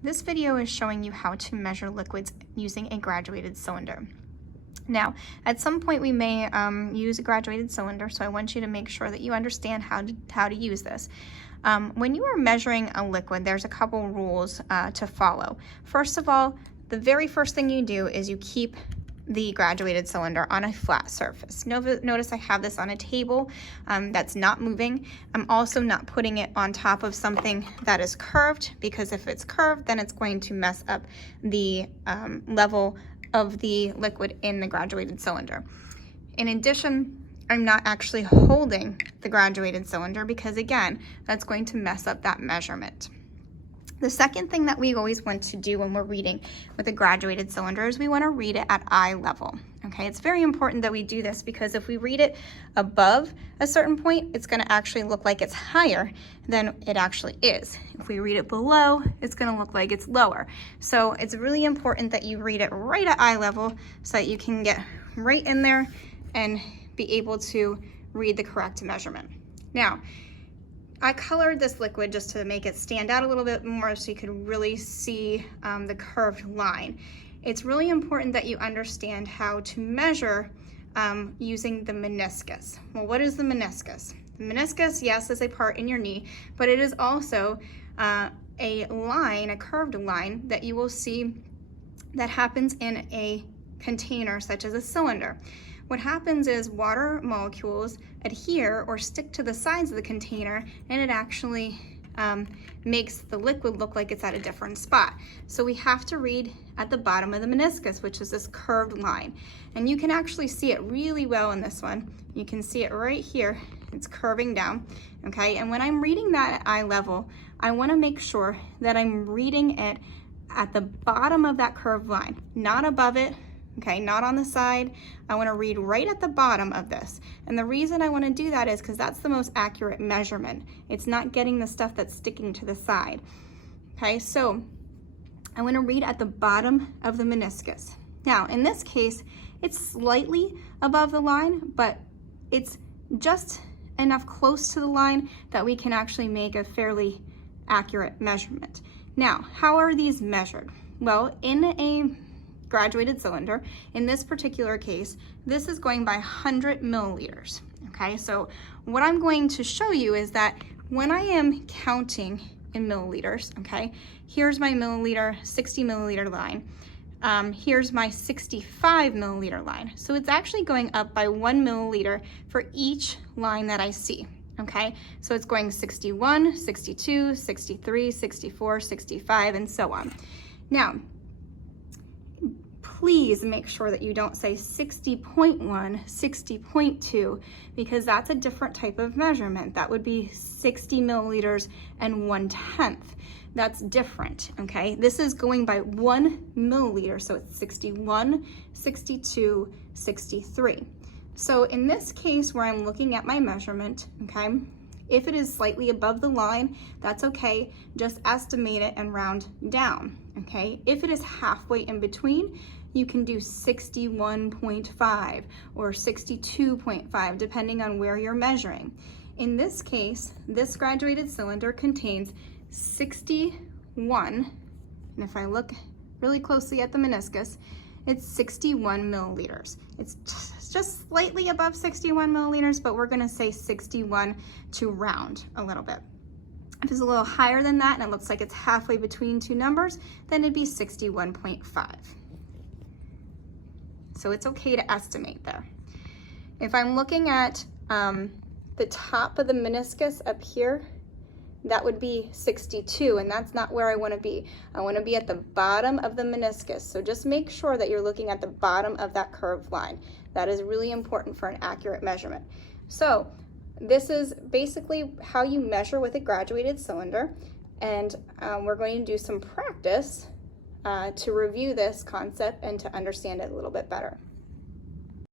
This video is showing you how to measure liquids using a graduated cylinder. Now, at some point we may use a graduated cylinder, so I want you to make sure that you understand how to use this. When you are measuring a liquid, there's a couple rules to follow. First of all, the very first thing you do is you keep the graduated cylinder on a flat surface. Notice I have this on a table that's not moving. I'm also not putting it on top of something that is curved, because if it's curved, then it's going to mess up the level of the liquid in the graduated cylinder. In addition, I'm not actually holding the graduated cylinder because, again, that's going to mess up that measurement. The second thing that we always want to do when we're reading with a graduated cylinder is we want to read it at eye level. Okay, it's very important that we do this, because if we read it above a certain point, it's going to actually look like it's higher than it actually is. If we read it below, it's going to look like it's lower. So it's really important that you read it right at eye level so that you can get right in there and be able to read the correct measurement. Now, I colored this liquid just to make it stand out a little bit more so you could really see the curved line. It's really important that you understand how to measure using the meniscus. Well, what is the meniscus? The meniscus, yes, is a part in your knee, but it is also a line, a curved line that you will see that happens in a container such as a cylinder. What happens is water molecules adhere or stick to the sides of the container, and it actually makes the liquid look like it's at a different spot. So we have to read at the bottom of the meniscus, which is this curved line. And you can actually see it really well in this one. You can see it right here. It's curving down, okay? And when I'm reading that at eye level, I wanna make sure that I'm reading it at the bottom of that curved line, not above it, okay, not on the side. I want to read right at the bottom of this. And the reason I want to do that is because that's the most accurate measurement. It's not getting the stuff that's sticking to the side. Okay, so I want to read at the bottom of the meniscus. Now, in this case, it's slightly above the line, but it's just enough close to the line that we can actually make a fairly accurate measurement. Now, how are these measured? Well, in a graduated cylinder, in this particular case, this is going by 100 milliliters. Okay, so what I'm going to show you is that when I am counting in milliliters, okay, here's my milliliter, 60 milliliter line. Here's my 65 milliliter line. So it's actually going up by 1 milliliter for each line that I see. Okay, so it's going 61, 62, 63, 64, 65, and so on. Now, please make sure that you don't say 60.1, 60.2, because that's a different type of measurement. That would be 60 milliliters and 1/10. That's different, okay? This is going by 1 milliliter, so it's 61, 62, 63. So in this case where I'm looking at my measurement, okay, if it is slightly above the line, that's okay. Just estimate it and round down, okay? If it is halfway in between, you can do 61.5 or 62.5, depending on where you're measuring. In this case, this graduated cylinder contains 61, and if I look really closely at the meniscus, it's 61 milliliters. It's just slightly above 61 milliliters, but we're gonna say 61 to round a little bit. If it's a little higher than that and it looks like it's halfway between two numbers, then it'd be 61.5. So it's okay to estimate there. If I'm looking at the top of the meniscus up here, that would be 62, and that's not where I want to be. I want to be at the bottom of the meniscus. So just make sure that you're looking at the bottom of that curved line. That is really important for an accurate measurement. So this is basically how you measure with a graduated cylinder, and we're going to do some practice to review this concept and to understand it a little bit better.